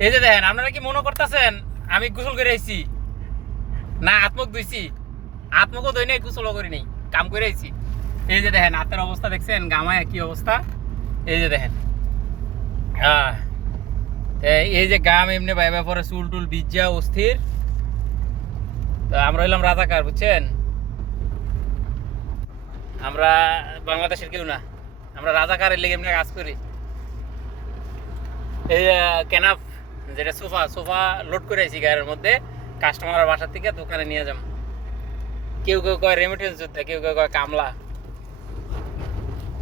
এই যে দেখেন আপনারা কি মনে করতেছেন আমি গোসল করে আইছি? না আত্মক ধুইছি। আত্মকও ধুই নাই গোসলও করি নাই কাম করে আইছি। এই যে দেখেন হাতের অবস্থা দেখছেন গামায় কি অবস্থা? এই যে দেখেন। আহ, এই- যে গাম এমনি বাইবা পরে চুল টুল বিজ্জা অস্থির। তো আমরা হইলাম রাজাকার বুঝছেন? আমরা বাংলাদেশের কেউ না আমরা রাজাকারের লেগে এমনি কাজ করি। এই কেনাফ যেটা সোফা সোফা লোড করে আছি গাড়ির মধ্যে কাস্টমারের বাসা থেকে দোকানে নিয়ে যাম। কেউ কেউ কয় রেমিটেন্স যোদ্ধা, কেউ কেউ কয় কামলা।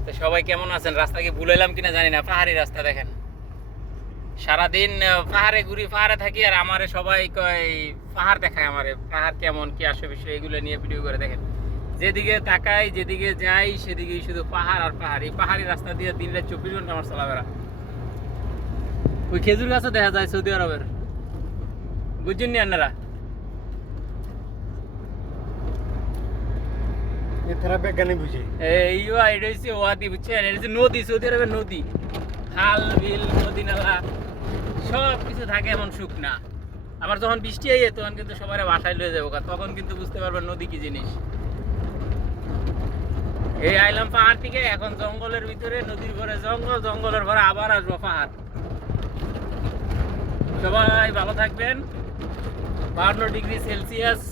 তো সবাই কেমন আছেন? রাস্তা কি ভুলাইলাম কিনা জানি না, পাহাড়ি রাস্তা দেখেন। সারাদিন পাহাড়ে ঘুরি, পাহাড়ে থাকি, আর আমারে সবাই কয়, পাহাড় দেখায় আমারে, পাহাড় কেমন, কি আসে বিষয়, এগুলো নিয়ে ভিডিও করে দেখেন। যেদিকে তাকাই, যেদিকে যাই, সেদিকেই শুধু পাহাড় আর পাহাড়। এই পাহাড়ি রাস্তা দিয়ে দিন রাত চব্বিশ ঘণ্টা আমার চলাফেরা। ওই খেজুর গাছও দেখা যায় সৌদি আরবের। বুঝছেন নি আপনারা? এছাড়া বিজ্ঞানী বুঝে। এই এটা হচ্ছে ওয়াদি বুঝছেন? এটা হচ্ছে নদী সৌদি আরবের নদী। খাল বিল নদী নালা সব কিছু থাকে এমন আবার যখন বৃষ্টি আইয়ে তখন কিন্তু সবার বাসায় লয়ে যাব তখন কিন্তু বুঝতে পারবেন নদী কি জিনিস। এই আইলাম পাহাড় থেকে এখন জঙ্গলের ভিতরে নদীর ভরে জঙ্গল জঙ্গলের ভরে আবার আসব পাহাড়। সবাই ভালো থাকবেন। বাহান্ন ডিগ্রি সেলসিয়াস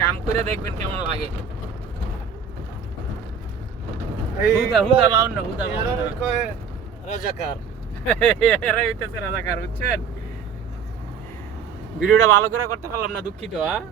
কাম করে দেখবেন কেমন লাগে। হুদা হুদা মাউন না হুদা মাউন না। কয়? রাজাকার। এরা হইতেছে রাজাকার বুঝছেন? ভিডিওটা ভালো করে করতে পারলাম না দুঃখিত হ্যাঁ?